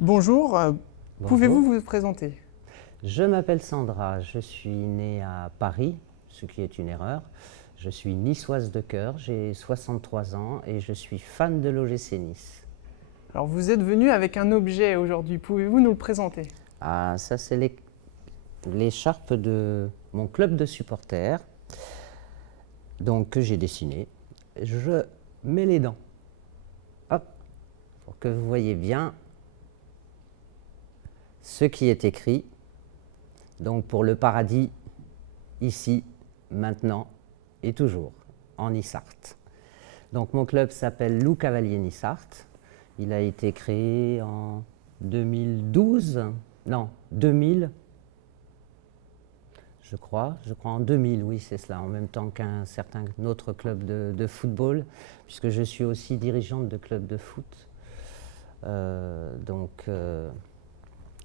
Bonjour, pouvez-vous Bonjour, vous présenter? je m'appelle Sandra, je suis née à Paris, ce qui est une erreur. Je suis niçoise de cœur, j'ai 63 ans et je suis fan de l'OGC Nice. Alors vous êtes venu avec un objet aujourd'hui, pouvez-vous nous le présenter? Ah, ça c'est l'écharpe de mon club de supporters, donc que j'ai dessiné. Je mets les dents, hop, pour que vous voyez bien ce qui est écrit. Donc pour le paradis, ici, maintenant et toujours, en Nissart. Donc mon club s'appelle Loup Cavalier Nissart. Il a été créé en 2012, non, 2000, je crois en 2000, oui c'est cela, en même temps qu'un certain autre club de football, puisque je suis aussi dirigeante de club de foot,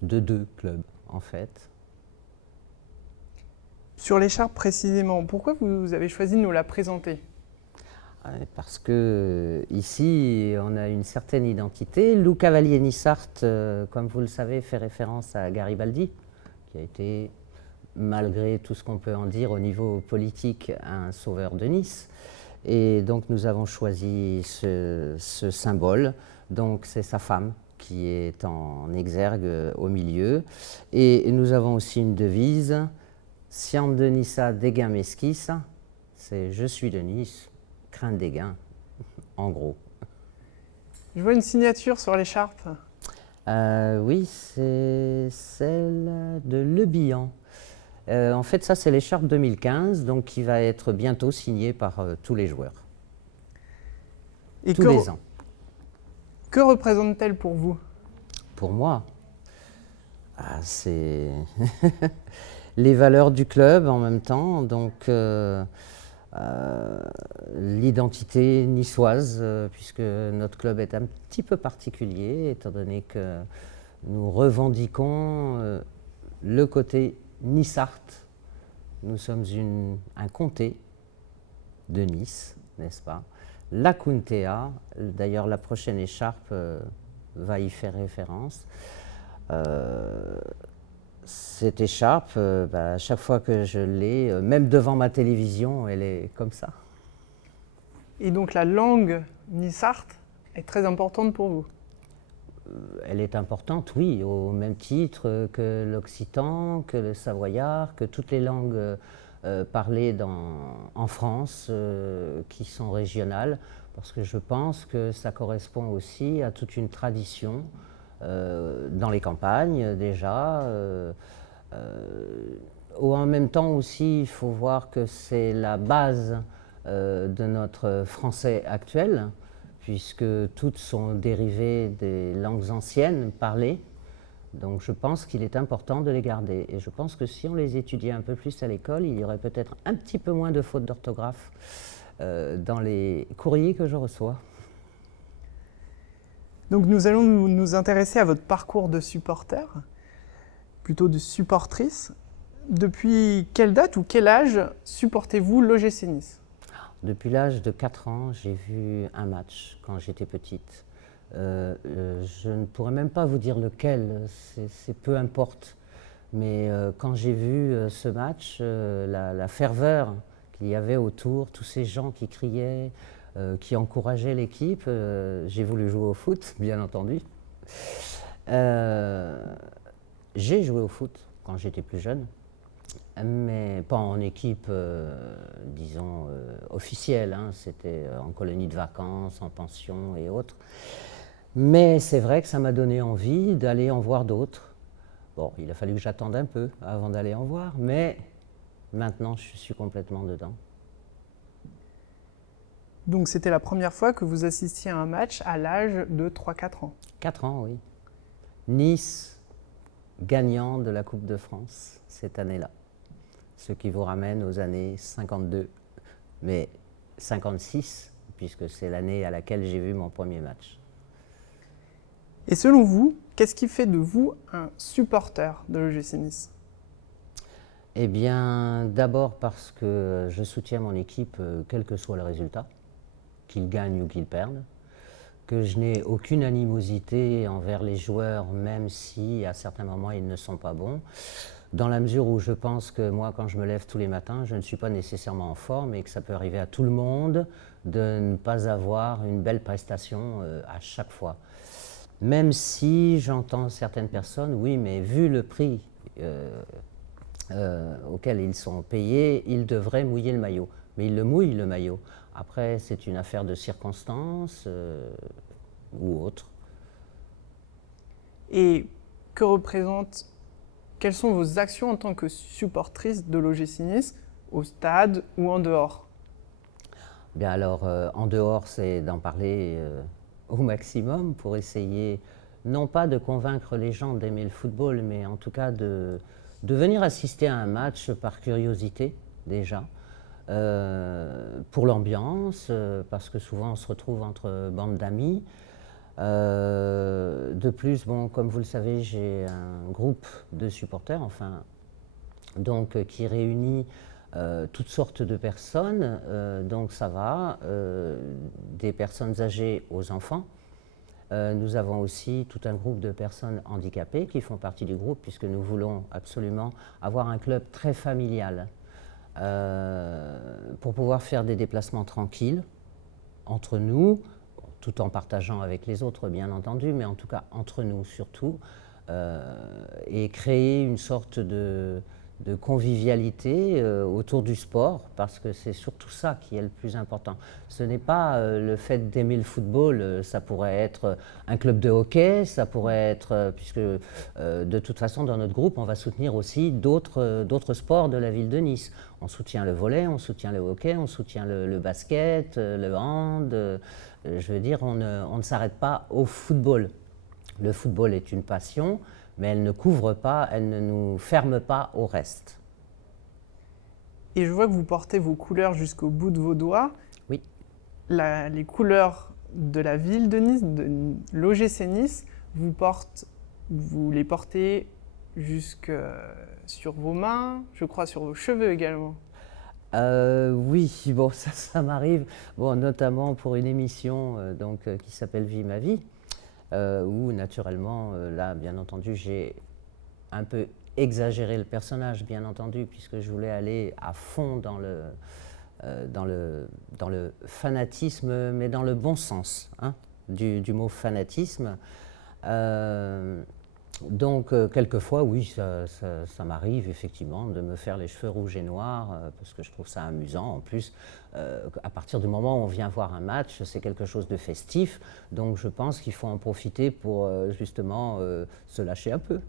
de deux clubs en fait. Sur l'écharpe précisément, pourquoi vous avez choisi de nous la présenter? Parce que ici, on a une certaine identité. Loup Cavalier Nissart, comme vous le savez, fait référence à Garibaldi, qui a été, malgré tout ce qu'on peut en dire au niveau politique, un sauveur de Nice. Et donc nous avons choisi ce symbole. Donc c'est sa femme qui est en exergue au milieu. Et nous avons aussi une devise, Siam de Nissa dégain mesquis, c'est je suis de Nice, crainte des gains, en gros. Je vois une signature sur l'écharpe. Oui, c'est celle de Le Bihan. En fait, ça, c'est l'écharpe 2015, donc qui va être bientôt signée par tous les joueurs, Et tous les ans. que représente-t-elle pour vous? Pour moi, c'est les valeurs du club en même temps, donc l'identité niçoise, puisque notre club est un petit peu particulier, étant donné que nous revendiquons le côté Nissart. Nous sommes un comté de Nice, n'est-ce pas? La Cuntea, d'ailleurs la prochaine écharpe va y faire référence. Cette écharpe, à chaque fois que je l'ai, même devant ma télévision, elle est comme ça. Et donc la langue nissarte est très importante pour vous. Elle est importante, oui, au même titre que l'occitan, que le savoyard, que toutes les langues parlées en France qui sont régionales, parce que je pense que ça correspond aussi à toute une tradition dans les campagnes déjà. En même temps aussi, il faut voir que c'est la base de notre français actuel, puisque toutes sont dérivées des langues anciennes parlées. Donc je pense qu'il est important de les garder. Et je pense que si on les étudiait un peu plus à l'école, il y aurait peut-être un petit peu moins de fautes d'orthographe dans les courriers que je reçois. Donc nous allons nous intéresser à votre parcours de supporter, plutôt de supportrice. Depuis quelle date ou quel âge supportez-vous l'OGC Nice? Depuis l'âge de 4 ans, j'ai vu un match quand j'étais petite. Je ne pourrais même pas vous dire lequel, c'est peu importe. Mais quand j'ai vu ce match, la ferveur qu'il y avait autour, tous ces gens qui criaient, qui encourageaient l'équipe, j'ai voulu jouer au foot, bien entendu. J'ai joué au foot quand j'étais plus jeune, mais pas en équipe, disons, officielle, hein. C'était en colonie de vacances, en pension et autres. Mais c'est vrai que ça m'a donné envie d'aller en voir d'autres. Bon, il a fallu que j'attende un peu avant d'aller en voir, mais maintenant je suis complètement dedans. Donc c'était la première fois que vous assistiez à un match à l'âge de 3-4 ans. 4 ans, oui. Nice, gagnant de la Coupe de France cette année-là. Ce qui vous ramène aux années 52, mais 56, puisque c'est l'année à laquelle j'ai vu mon premier match. Et selon vous, qu'est-ce qui fait de vous un supporter de l'OGC Nice? Eh bien, d'abord parce que je soutiens mon équipe quel que soit le résultat, qu'il gagne ou qu'il perde. que je n'ai aucune animosité envers les joueurs, même si à certains moments ils ne sont pas bons, dans la mesure où je pense que moi, quand je me lève tous les matins, je ne suis pas nécessairement en forme et que ça peut arriver à tout le monde de ne pas avoir une belle prestation à chaque fois. Même si j'entends certaines personnes, oui, mais vu le prix auquel ils sont payés, ils devraient mouiller le maillot. Mais ils le mouillent, le maillot. Après, c'est une affaire de circonstances ou autre. Et que représente, quelles sont vos actions en tant que supportrice de l'OGC Nice, au stade ou en dehors? Bien alors, en dehors, c'est d'en parler au maximum pour essayer, non pas de convaincre les gens d'aimer le football, mais en tout cas de venir assister à un match par curiosité, déjà. Pour l'ambiance, parce que souvent on se retrouve entre bandes d'amis. De plus, bon, comme vous le savez, j'ai un groupe de supporters, enfin, donc qui réunit toutes sortes de personnes, donc ça va, des personnes âgées aux enfants. Nous avons aussi tout un groupe de personnes handicapées qui font partie du groupe, puisque nous voulons absolument avoir un club très familial. Pour pouvoir faire des déplacements tranquilles entre nous, tout en partageant avec les autres bien entendu, mais en tout cas entre nous surtout, et créer une sorte de convivialité autour du sport, parce que c'est surtout ça qui est le plus important. Ce n'est pas le fait d'aimer le football, ça pourrait être un club de hockey, ça pourrait être, puisque de toute façon dans notre groupe on va soutenir aussi d'autres sports de la ville de Nice. On soutient le volley, on soutient le hockey, on soutient le basket, le hand, je veux dire on ne s'arrête pas au football. Le football est une passion, mais elle ne couvre pas, elle ne nous ferme pas au reste. Et je vois que vous portez vos couleurs jusqu'au bout de vos doigts. Oui. Les couleurs de la ville de Nice, de l'OGC Nice, vous les portez jusque sur vos mains, je crois sur vos cheveux également. Oui, bon, ça m'arrive, bon, notamment pour une émission qui s'appelle Vie ma vie, où naturellement, là, bien entendu, j'ai un peu exagéré le personnage, bien entendu, puisque je voulais aller à fond dans le fanatisme, mais dans le bon sens hein, du mot fanatisme. Quelquefois, oui, ça m'arrive effectivement de me faire les cheveux rouges et noirs parce que je trouve ça amusant. En plus, à partir du moment où on vient voir un match, c'est quelque chose de festif. Donc, je pense qu'il faut en profiter pour justement se lâcher un peu.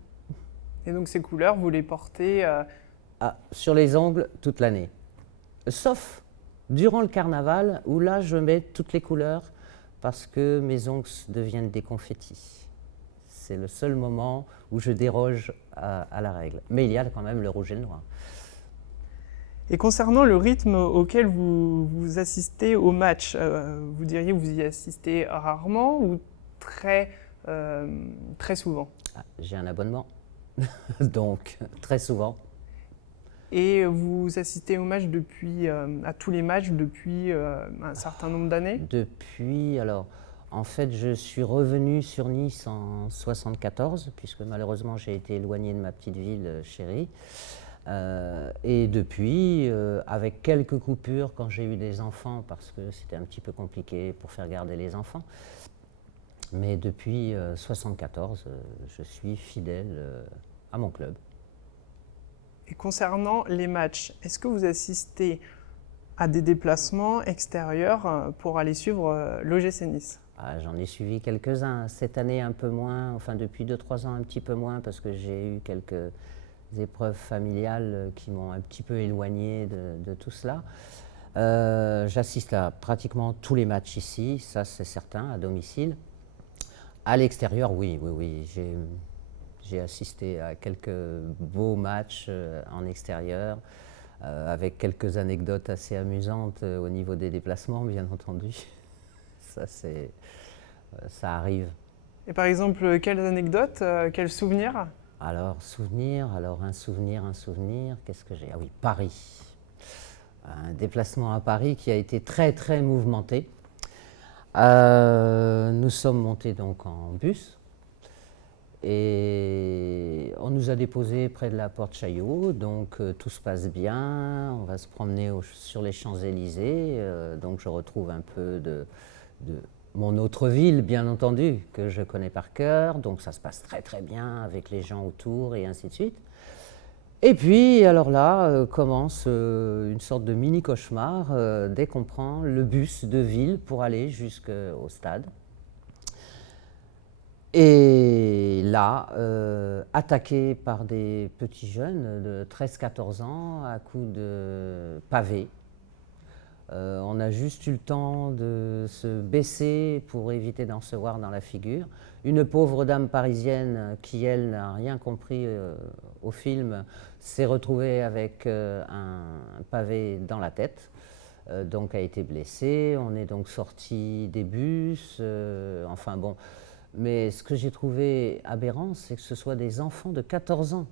Et donc, ces couleurs, vous les portez sur les ongles toute l'année. Sauf durant le carnaval où là, je mets toutes les couleurs parce que mes ongles deviennent des confettis. C'est le seul moment où je déroge à la règle. Mais il y a quand même le rouge et le noir. Et concernant le rythme auquel vous assistez au match, vous diriez que vous y assistez rarement ou très souvent? J'ai un abonnement, donc très souvent. Et vous assistez au match à tous les matchs depuis un certain nombre d'années? Depuis, alors... En fait, je suis revenu sur Nice en 1974, puisque malheureusement j'ai été éloigné de ma petite ville chérie. Et depuis, avec quelques coupures quand j'ai eu des enfants, parce que c'était un petit peu compliqué pour faire garder les enfants. Mais depuis 1974, je suis fidèle à mon club. Et concernant les matchs, est-ce que vous assistez à des déplacements extérieurs pour aller suivre l'OGC Nice? J'en ai suivi quelques-uns. Cette année, un peu moins. Enfin, depuis 2-3 ans, un petit peu moins, parce que j'ai eu quelques épreuves familiales qui m'ont un petit peu éloigné de tout cela. J'assiste à pratiquement tous les matchs ici, ça c'est certain, à domicile. À l'extérieur, oui. J'ai assisté à quelques beaux matchs en extérieur, avec quelques anecdotes assez amusantes au niveau des déplacements, bien entendu. Ça arrive. Et par exemple, quelles anecdotes, quels souvenirs? Alors, un souvenir, qu'est-ce que j'ai? Ah oui, Paris. Un déplacement à Paris qui a été très, très mouvementé. Nous sommes montés donc en bus et on nous a déposés près de la porte Chaillot, donc tout se passe bien, on va se promener sur les Champs-Élysées, donc je retrouve un peu de mon autre ville, bien entendu, que je connais par cœur, donc ça se passe très très bien avec les gens autour et ainsi de suite. Et puis, alors là, commence une sorte de mini-cauchemar dès qu'on prend le bus de ville pour aller jusqu'au stade. Et là, attaqué par des petits jeunes de 13-14 ans à coups de pavés. On a juste eu le temps de se baisser pour éviter d'en se voir dans la figure. Une pauvre dame parisienne qui, elle, n'a rien compris au film, s'est retrouvée avec un pavé dans la tête, donc a été blessée. On est donc sorti des bus, enfin bon. Mais ce que j'ai trouvé aberrant, c'est que ce soit des enfants de 14 ans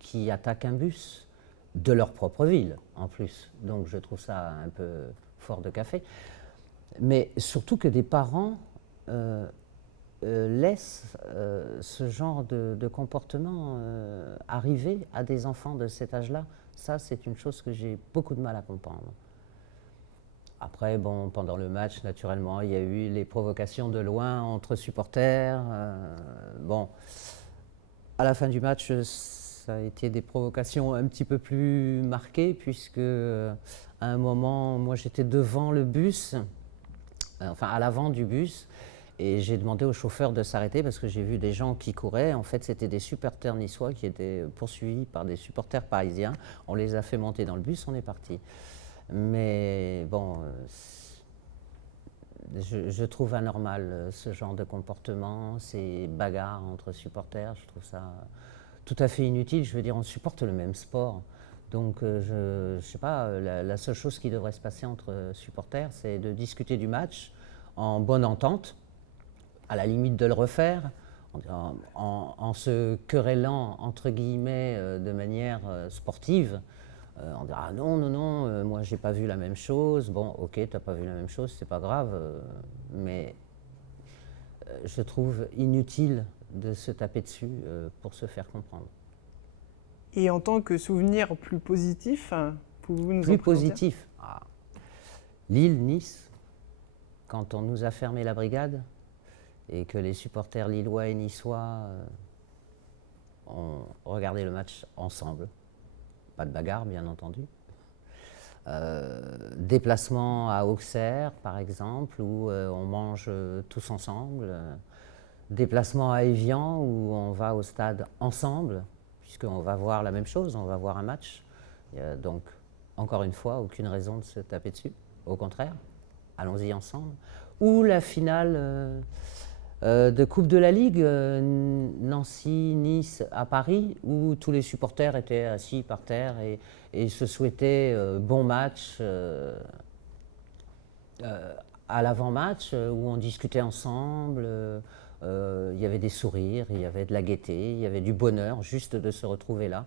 qui attaquent un bus de leur propre ville, en plus. Donc je trouve ça un peu fort de café. Mais surtout que des parents laissent ce genre de comportement arriver à des enfants de cet âge-là. Ça, c'est une chose que j'ai beaucoup de mal à comprendre. Après, bon, pendant le match, naturellement, il y a eu les provocations de loin entre supporters. Bon, à la fin du match, ça a été des provocations un petit peu plus marquées, puisque à un moment, moi j'étais devant le bus, enfin à l'avant du bus, et j'ai demandé au chauffeur de s'arrêter parce que j'ai vu des gens qui couraient. En fait, c'était des supporters niçois qui étaient poursuivis par des supporters parisiens. On les a fait monter dans le bus, on est parti. Mais bon, je trouve anormal ce genre de comportement, ces bagarres entre supporters. Je trouve ça tout à fait inutile. Je veux dire, on supporte le même sport. Donc, je ne sais pas, la seule chose qui devrait se passer entre supporters, c'est de discuter du match en bonne entente, à la limite de le refaire, en se querellant, entre guillemets, de manière sportive. On dira non, non, non, moi j'ai pas vu la même chose. Bon, ok, t'as pas vu la même chose, c'est pas grave, mais je trouve inutile de se taper dessus pour se faire comprendre. Et en tant que souvenir plus positif, pouvez-vous nous en Plus présenter? positif, Lille, Nice, quand on nous a fermé la brigade et que les supporters lillois et niçois ont regardé le match ensemble. Pas de bagarre, bien entendu. Déplacement à Auxerre, par exemple, où on mange tous ensemble. Déplacement à Évian, où on va au stade ensemble, puisqu'on va voir la même chose, on va voir un match. Il y a donc, encore une fois, aucune raison de se taper dessus. Au contraire, allons-y ensemble. Ou la finale de Coupe de la Ligue, Nancy-Nice à Paris, où tous les supporters étaient assis par terre et se souhaitaient bon match à l'avant-match, où on discutait ensemble, il y avait des sourires, il y avait de la gaieté, il y avait du bonheur juste de se retrouver là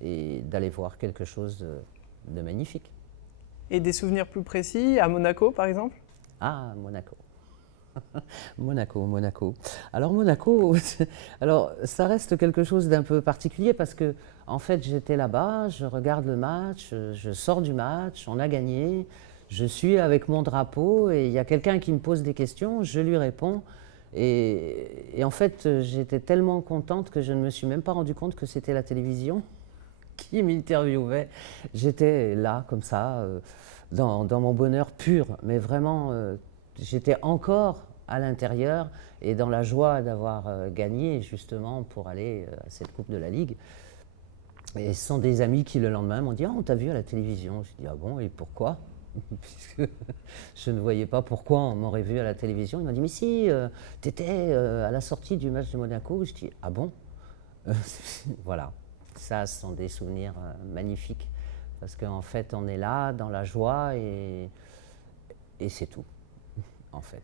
et d'aller voir quelque chose de magnifique. Et des souvenirs plus précis, à Monaco par exemple? Ah, Monaco. Monaco. Alors Monaco, alors ça reste quelque chose d'un peu particulier parce que en fait j'étais là-bas, je regarde le match, je sors du match, on a gagné, je suis avec mon drapeau et il y a quelqu'un qui me pose des questions, je lui réponds et en fait j'étais tellement contente que je ne me suis même pas rendu compte que c'était la télévision qui m'interviewait. J'étais là comme ça, dans mon bonheur pur, mais vraiment j'étais encore à l'intérieur et dans la joie d'avoir gagné justement pour aller à cette Coupe de la Ligue. Et ce sont des amis qui le lendemain m'ont dit « Ah, on t'a vu à la télévision ». J'ai dit « Ah bon, et pourquoi ?» Puisque je ne voyais pas pourquoi on m'aurait vu à la télévision. Ils m'ont dit « Mais si, t'étais à la sortie du match de Monaco ». Je dis « Ah bon ?» Voilà, ça ce sont des souvenirs magnifiques parce qu'en fait on est là dans la joie et c'est tout. En fait.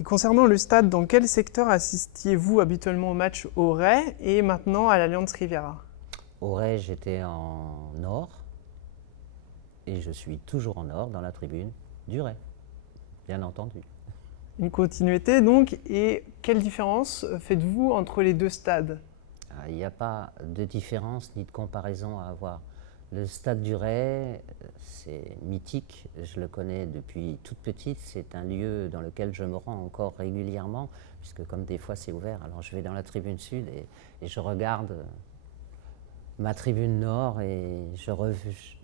Et concernant le stade, dans quel secteur assistiez-vous habituellement au match au Ray et maintenant à l'Allianz Riviera? Au Ray, j'étais en or et je suis toujours en or dans la tribune du Ray. bien entendu. Une continuité donc, et quelle différence faites-vous entre les deux stades? Il n'y a pas de différence ni de comparaison à avoir. Le stade du Ray, c'est mythique, je le connais depuis toute petite, c'est un lieu dans lequel je me rends encore régulièrement, puisque comme des fois c'est ouvert, alors je vais dans la tribune sud et je regarde ma tribune nord et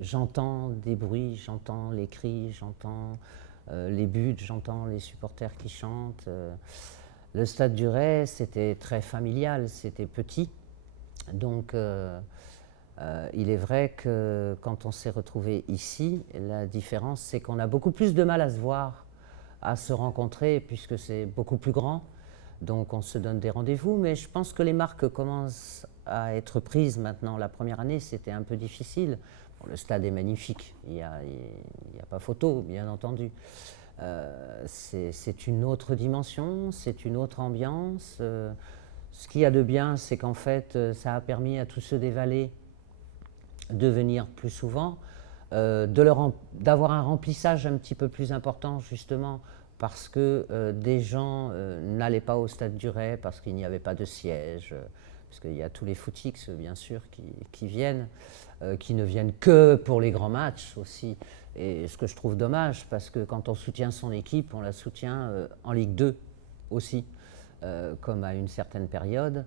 j'entends des bruits, j'entends les cris, j'entends les buts, j'entends les supporters qui chantent. Le stade du Ray, c'était très familial, c'était petit, donc il est vrai que quand on s'est retrouvé ici, la différence c'est qu'on a beaucoup plus de mal à se voir, à se rencontrer, puisque c'est beaucoup plus grand. Donc on se donne des rendez-vous, mais je pense que les marques commencent à être prises maintenant. La première année, c'était un peu difficile. Bon, le stade est magnifique, il n'y a pas photo, bien entendu. C'est une autre dimension, c'est une autre ambiance. Ce qu'il y a de bien, c'est qu'en fait, ça a permis à tous ceux des vallées de venir plus souvent, d'avoir un remplissage un petit peu plus important, justement, parce que des gens n'allaient pas au stade du Ray, parce qu'il n'y avait pas de siège, parce qu'il y a tous les footix, bien sûr, qui viennent, qui ne viennent que pour les grands matchs aussi. Et ce que je trouve dommage, parce que quand on soutient son équipe, on la soutient en Ligue 2 aussi, comme à une certaine période.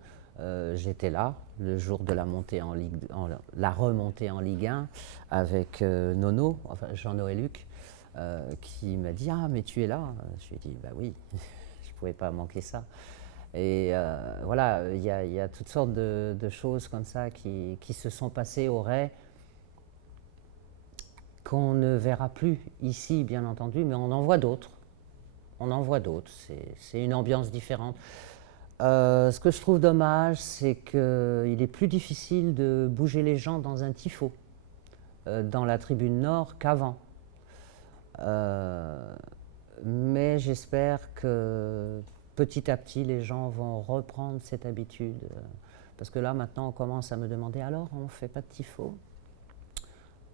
J'étais là le jour de la remontée en Ligue 1 avec Nono, enfin Jean-Noël Luc, qui m'a dit « Ah, mais tu es là ?» Je lui ai dit « Bah oui, je ne pouvais pas manquer ça. » Et voilà, il y a toutes sortes de choses comme ça qui se sont passées au Ray, qu'on ne verra plus ici, bien entendu, mais on en voit d'autres. On en voit d'autres, c'est une ambiance différente. Ce que je trouve dommage, c'est qu'il est plus difficile de bouger les gens dans un tifo, dans la tribune nord, qu'avant. Mais j'espère que petit à petit, les gens vont reprendre cette habitude. Parce que là, maintenant, on commence à me demander, alors, on ne fait pas de tifo?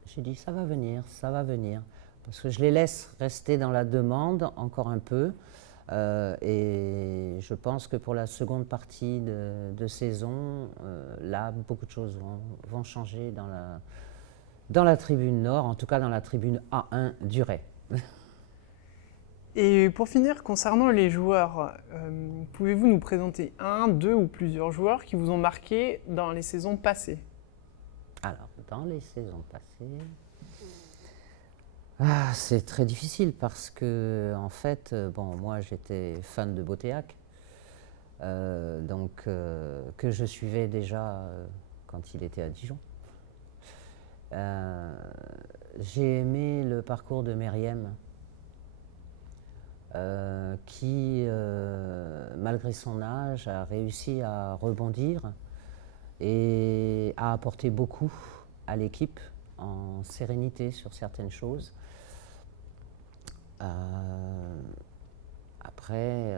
J'ai dit, ça va venir, ça va venir. Parce que je les laisse rester dans la demande encore un peu. Et je pense que pour la seconde partie de saison, là, beaucoup de choses vont changer dans la tribune nord, en tout cas dans la tribune A1 du Ray. Et pour finir, concernant les joueurs, pouvez-vous nous présenter un, deux ou plusieurs joueurs qui vous ont marqué dans les saisons passées? Alors, dans les saisons passées, c'est très difficile parce que, en fait, bon, moi j'étais fan de Botéac, donc que je suivais déjà quand il était à Dijon. J'ai aimé le parcours de Meriem, qui, malgré son âge, a réussi à rebondir et a apporté beaucoup à l'équipe en sérénité sur certaines choses. Après,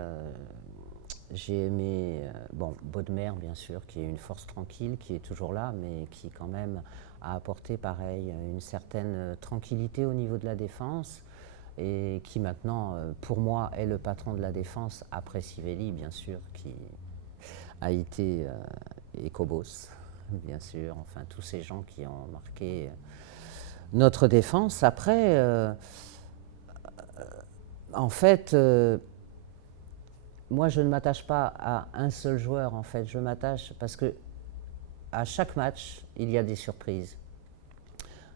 j'ai aimé Bodmer, bien sûr, qui est une force tranquille, qui est toujours là, mais qui quand même a apporté, pareil, une certaine tranquillité au niveau de la défense, et qui maintenant, pour moi, est le patron de la défense, après Sivelli, bien sûr, qui a été et Cobos, bien sûr, enfin tous ces gens qui ont marqué notre défense. Après, en fait, moi je ne m'attache pas à un seul joueur, en fait, je m'attache parce que à chaque match, il y a des surprises.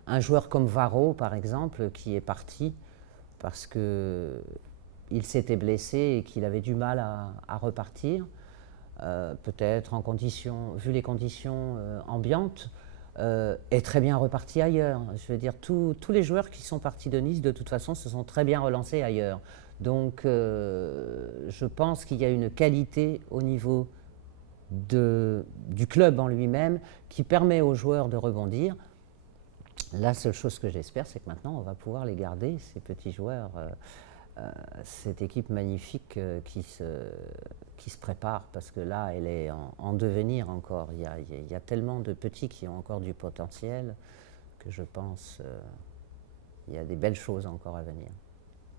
Un joueur comme Varro, par exemple, qui est parti parce qu'il s'était blessé et qu'il avait du mal à repartir, peut-être vu les conditions ambiantes, est très bien reparti ailleurs. Je veux dire, tous les joueurs qui sont partis de Nice, de toute façon, se sont très bien relancés ailleurs. Donc, je pense qu'il y a une qualité au niveau du club en lui-même qui permet aux joueurs de rebondir. La seule chose que j'espère, c'est que maintenant, on va pouvoir les garder, ces petits joueurs, cette équipe magnifique qui se prépare, parce que là, elle est en devenir encore. Il y a tellement de petits qui ont encore du potentiel que je pense qu'il y a des belles choses encore à venir.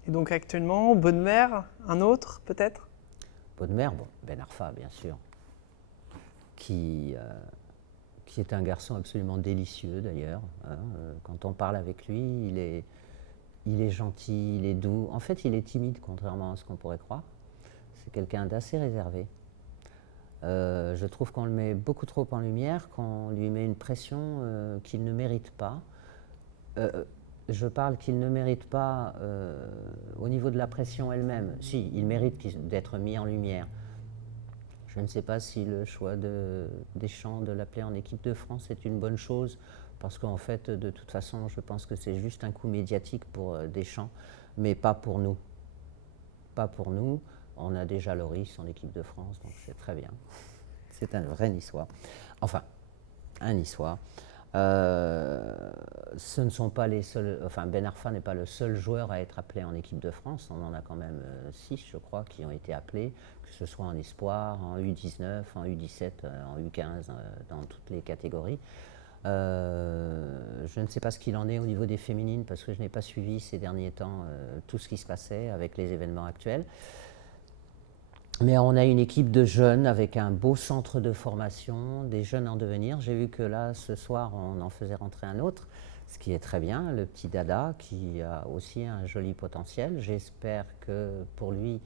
Et donc actuellement, Bonne-Mère, un autre peut-être? Bonne-Mère, bon, Ben Arfa, bien sûr, qui est un garçon absolument délicieux d'ailleurs. Hein. Quand on parle avec lui, il est gentil, il est doux. En fait, il est timide, contrairement à ce qu'on pourrait croire. C'est quelqu'un d'assez réservé. Je trouve qu'on le met beaucoup trop en lumière, qu'on lui met une pression qu'il ne mérite pas. Je parle qu'il ne mérite pas au niveau de la pression elle-même. Si, il mérite d'être mis en lumière. Je ne sais pas si le choix Deschamps de l'appeler en équipe de France est une bonne chose, parce qu'en fait, de toute façon, je pense que c'est juste un coup médiatique pour Deschamps, mais pas pour nous. Pas pour nous. On a déjà Loris en équipe de France, donc c'est très bien. C'est un vrai Niçois. Enfin, un Niçois. Ce ne sont pas les seuls. Enfin, Ben Arfa n'est pas le seul joueur à être appelé en équipe de France. On en a quand même 6, je crois, qui ont été appelés, que ce soit en espoir, en U19, en U17, en U15, dans toutes les catégories. Je ne sais pas ce qu'il en est au niveau des féminines, parce que je n'ai pas suivi ces derniers temps tout ce qui se passait avec les événements actuels. Mais on a une équipe de jeunes avec un beau centre de formation, des jeunes en devenir. J'ai vu que là, ce soir, on en faisait rentrer un autre, ce qui est très bien, le petit Dada, qui a aussi un joli potentiel. J'espère que pour lui,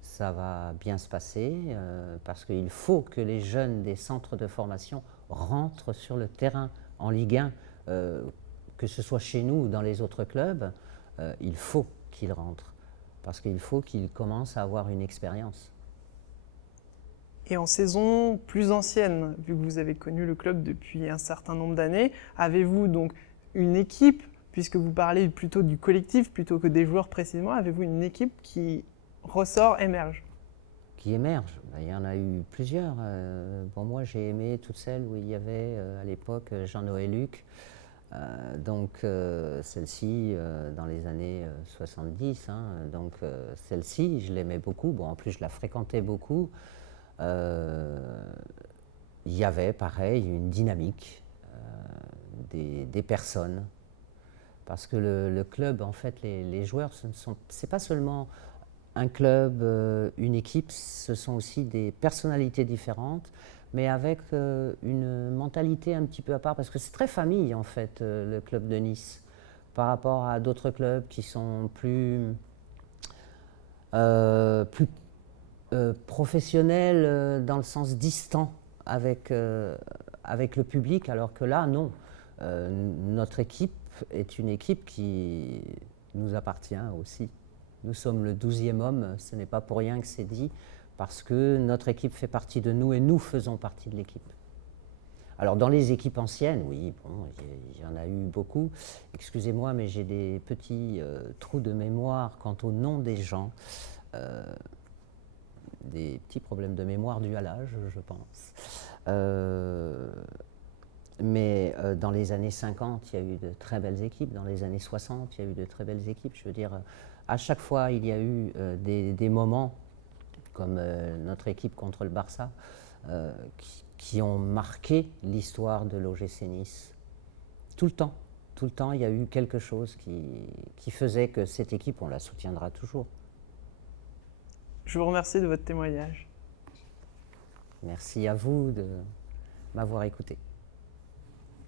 ça va bien se passer, parce qu'il faut que les jeunes des centres de formation rentrent sur le terrain en Ligue 1, que ce soit chez nous ou dans les autres clubs, il faut qu'ils rentrent, parce qu'il faut qu'ils commencent à avoir une expérience. Et en saison plus ancienne, vu que vous avez connu le club depuis un certain nombre d'années, avez-vous donc une équipe, puisque vous parlez plutôt du collectif plutôt que des joueurs précisément, avez-vous une équipe qui ressort, émerge? Qui émerge. Il y en a eu plusieurs. Bon, moi, j'ai aimé toutes celles où il y avait à l'époque Jean-Noël Luc. Donc celle-ci dans les années 70. Hein, donc celle-ci, je l'aimais beaucoup. Bon, en plus, je la fréquentais beaucoup. Il y avait, pareil, une dynamique des personnes. Parce que le club, en fait, les joueurs, c'est pas seulement un club, une équipe, ce sont aussi des personnalités différentes, mais avec une mentalité un petit peu à part, parce que c'est très famille, en fait, le club de Nice, par rapport à d'autres clubs qui sont plus professionnels dans le sens distant avec le public, alors que là, non. Notre équipe est une équipe qui nous appartient aussi. Nous sommes le 12e homme, ce n'est pas pour rien que c'est dit, parce que notre équipe fait partie de nous et nous faisons partie de l'équipe. Alors dans les équipes anciennes, oui, bon, il y en a eu beaucoup. Excusez-moi, mais j'ai des petits trous de mémoire quant au nom des gens. Des petits problèmes de mémoire dus à l'âge, je pense. Mais dans les années 50, il y a eu de très belles équipes. Dans les années 60, il y a eu de très belles équipes. Je veux dire, à chaque fois, il y a eu des moments, comme notre équipe contre le Barça, qui ont marqué l'histoire de l'OGC Nice. Tout le temps, il y a eu quelque chose qui faisait que cette équipe, on la soutiendra toujours. Je vous remercie de votre témoignage. Merci à vous de m'avoir écouté.